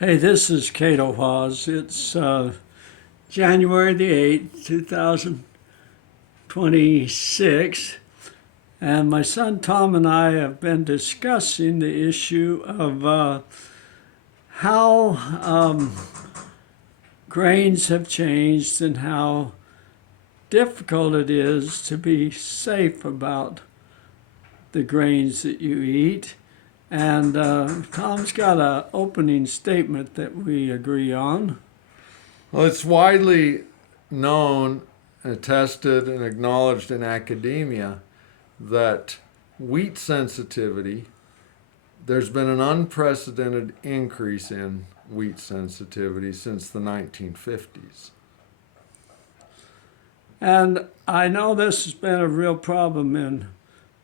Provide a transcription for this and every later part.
Hey, this is Cato Hawes. It's January the 8th, 2026, and my son Tom and I have been discussing the issue of how grains have changed and how difficult it is to be safe about the grains that you eat. And Tom's got an opening statement that we agree on. Well, it's widely known, attested, and acknowledged in academia that wheat sensitivity, there's been an unprecedented increase in wheat sensitivity since the 1950s. And I know this has been a real problem in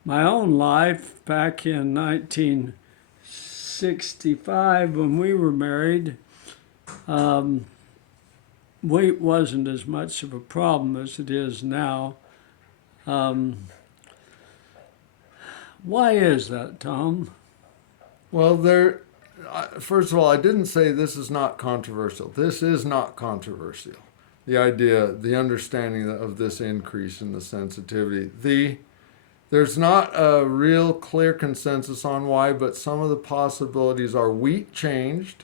my own life back in 1965 when we were married. Um, Weight wasn't as much of a problem as it is now. Um, why is that, Tom? Well, first of all, I didn't say this is not controversial. This is not controversial. The idea, the understanding of this increase in the sensitivity. There's not a real clear consensus on why, but some of the possibilities are wheat changed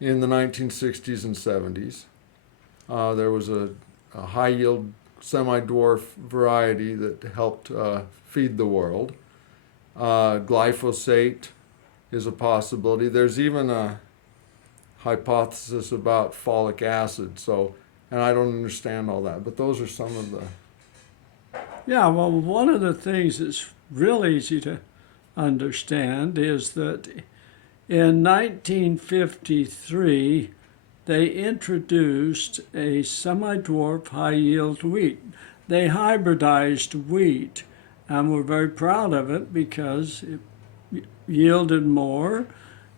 in the 1960s and 70s. There was a high yield semi dwarf variety that helped feed the world. Glyphosate is a possibility. There's even a hypothesis about folic acid. So, and I don't understand all that, but those are some of the. Yeah, well, one of the things that's real easy to understand is that in 1953, they introduced a semi dwarf high yield wheat. They hybridized wheat and were very proud of it because it yielded more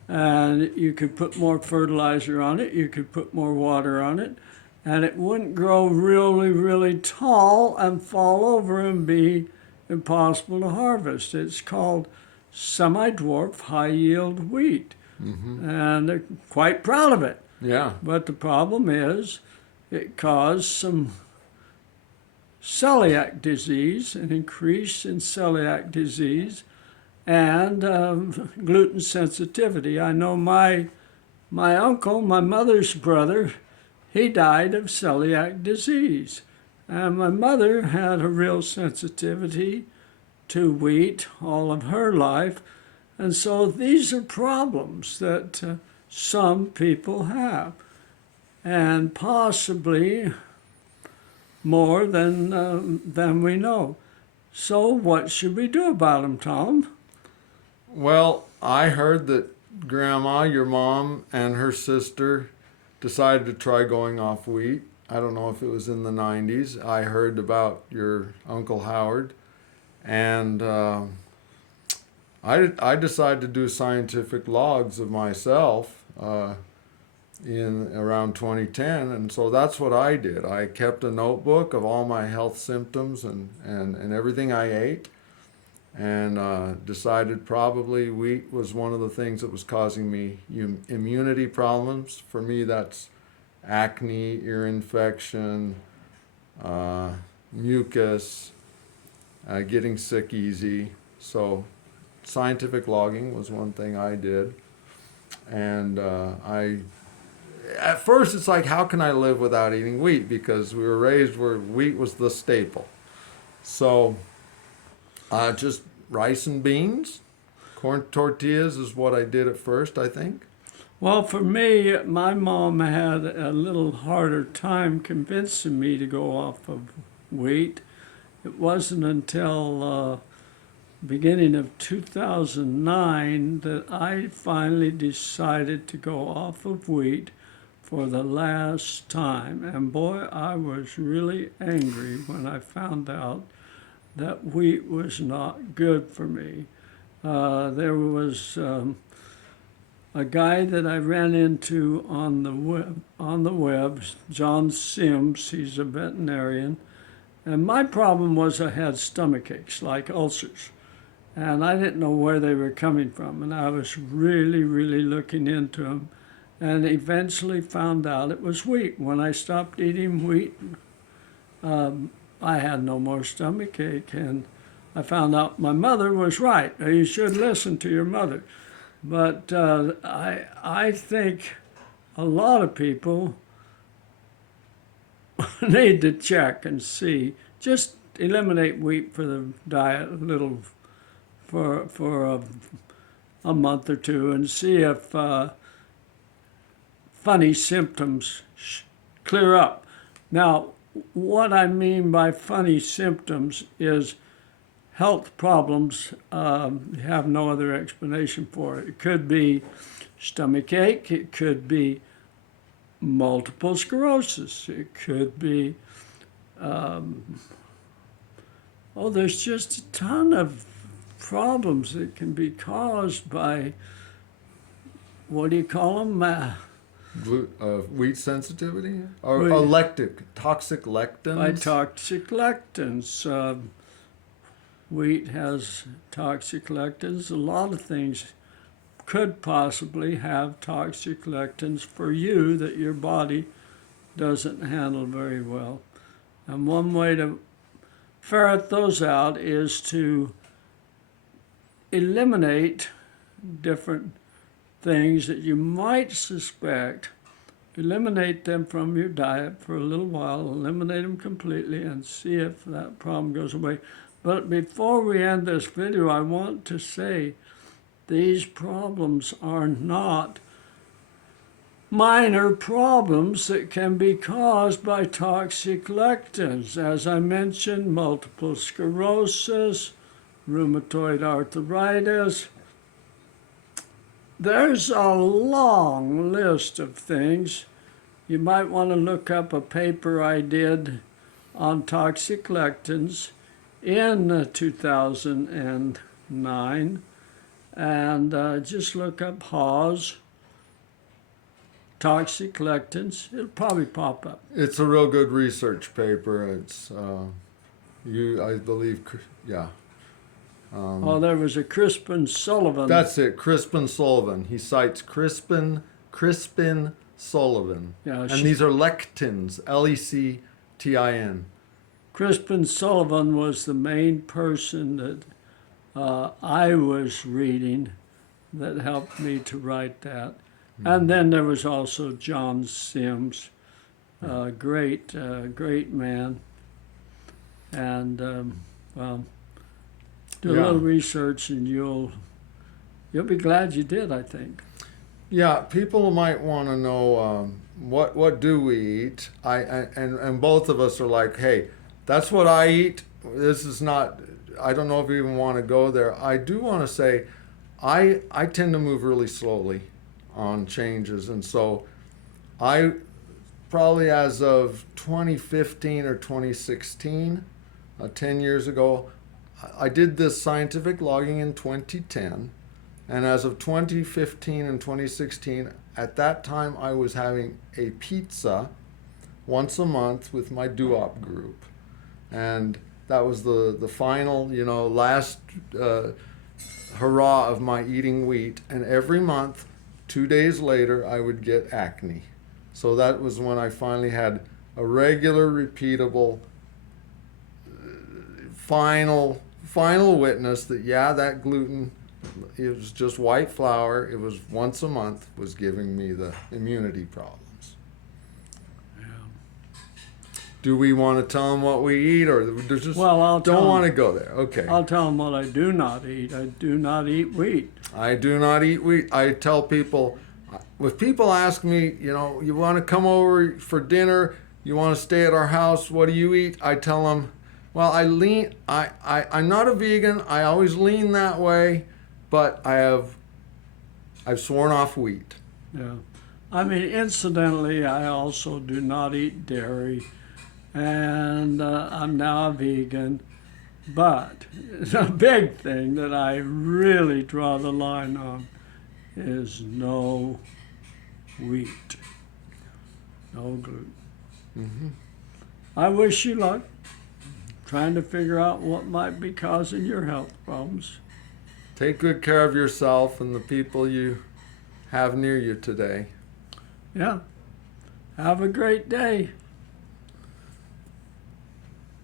and you could put more fertilizer on it, you could put more water on it, and it wouldn't grow really, really tall and fall over and be impossible to harvest. It's called semi dwarf high yield wheat, and they're quite proud of it. Yeah. But the problem is, it caused some celiac disease, an increase in celiac disease, and gluten sensitivity. I know my uncle, my mother's brother, he died of celiac disease. And my mother had a real sensitivity to wheat all of her life. And so these are problems that some people have, and possibly more than we know. So what should we do about them, Tom? Well, I heard that Grandma, your mom, and her sister decided to try going off wheat. I don't know if it was in the 90s. I heard about your Uncle Howard. And I decided to do scientific logs of myself in around 2010. And so that's what I did. I kept a notebook of all my health symptoms and everything I ate, and decided probably wheat was one of the things that was causing me immunity problems. For me, that's acne, ear infection, uh, mucus, getting sick easy. So, scientific logging was one thing I did. And at first, it's like, how can I live without eating wheat? Because we were raised where wheat was the staple. So, just rice and beans. Corn tortillas is what I did at first, I think. Well, for me, my mom had a little harder time convincing me to go off of wheat. It wasn't until beginning of 2009 that I finally decided to go off of wheat for the last time. And boy, I was really angry when I found out that wheat was not good for me. There was a guy that I ran into on the web, John Sims. He's a veterinarian, and my problem was I had stomach aches, like ulcers. and I didn't know where they were coming from, and I was really, really looking into them, and eventually found out it was wheat. When I stopped eating wheat, I had no more stomach ache, and I found out my mother was right. You should listen to your mother. But I think a lot of people need to check and see. Just eliminate wheat for the diet a little for a month or two and see if funny symptoms clear up. Now, what I mean by funny symptoms is health problems have no other explanation for it. It could be stomach ache, it could be multiple sclerosis, it could be, there's just a ton of problems that can be caused by, what do you call them? Wheat sensitivity or toxic lectins. By toxic lectins. Wheat has toxic lectins. A lot of things could possibly have toxic lectins for you that your body doesn't handle very well. And one way to ferret those out is to eliminate different things that you might suspect. Eliminate them from your diet for a little while, eliminate them completely, and see if that problem goes away. But before we end this video, I want to say these problems are not minor problems that can be caused by toxic lectins. As I mentioned, multiple sclerosis, rheumatoid arthritis. There's a long list of things. You might want to look up a paper I did on toxic lectins in 2009, and just look up Haws, toxic lectins. It'll probably pop up. It's a real good research paper. It's I believe, yeah. There was a Crispin Sullivan. That's it, Crispin Sullivan. He cites Crispin Sullivan. Yeah, and these are lectins, Lectin. Crispin Sullivan was the main person that I was reading that helped me to write that. Mm-hmm. And then there was also John Sims, great man. And, do a little research and you'll be glad you did, I think. Yeah, people might want to know what do we eat. And both of us are like, hey, that's what I eat. This is not. I don't know if you even want to go there. I do want to say, I tend to move really slowly on changes, and so I probably as of 2015 or 2016, 10 years ago. I did this scientific logging in 2010, and as of 2015 and 2016, at that time I was having a pizza once a month with my Duop group, and that was the final, last hurrah of my eating wheat. And every month, 2 days later, I would get acne. So that was when I finally had a regular, repeatable, final witness that, that gluten, it was just white flour, it was once a month, was giving me the immunity problems. Yeah. Do we want to tell them what we eat, or just I'll don't want to go there? Okay. I'll tell them what I do not eat. I do not eat wheat. I do not eat wheat. I tell people, if people ask me, you want to come over for dinner, you want to stay at our house, what do you eat? I tell them, well, I'm not a vegan. I always lean that way, but I've sworn off wheat. Yeah. I mean, incidentally, I also do not eat dairy, and I'm now a vegan. But the big thing that I really draw the line on is no wheat, no gluten. Mm-hmm. I wish you luck trying to figure out what might be causing your health problems. take good care of yourself and the people you have near you today. Yeah. Have a great day.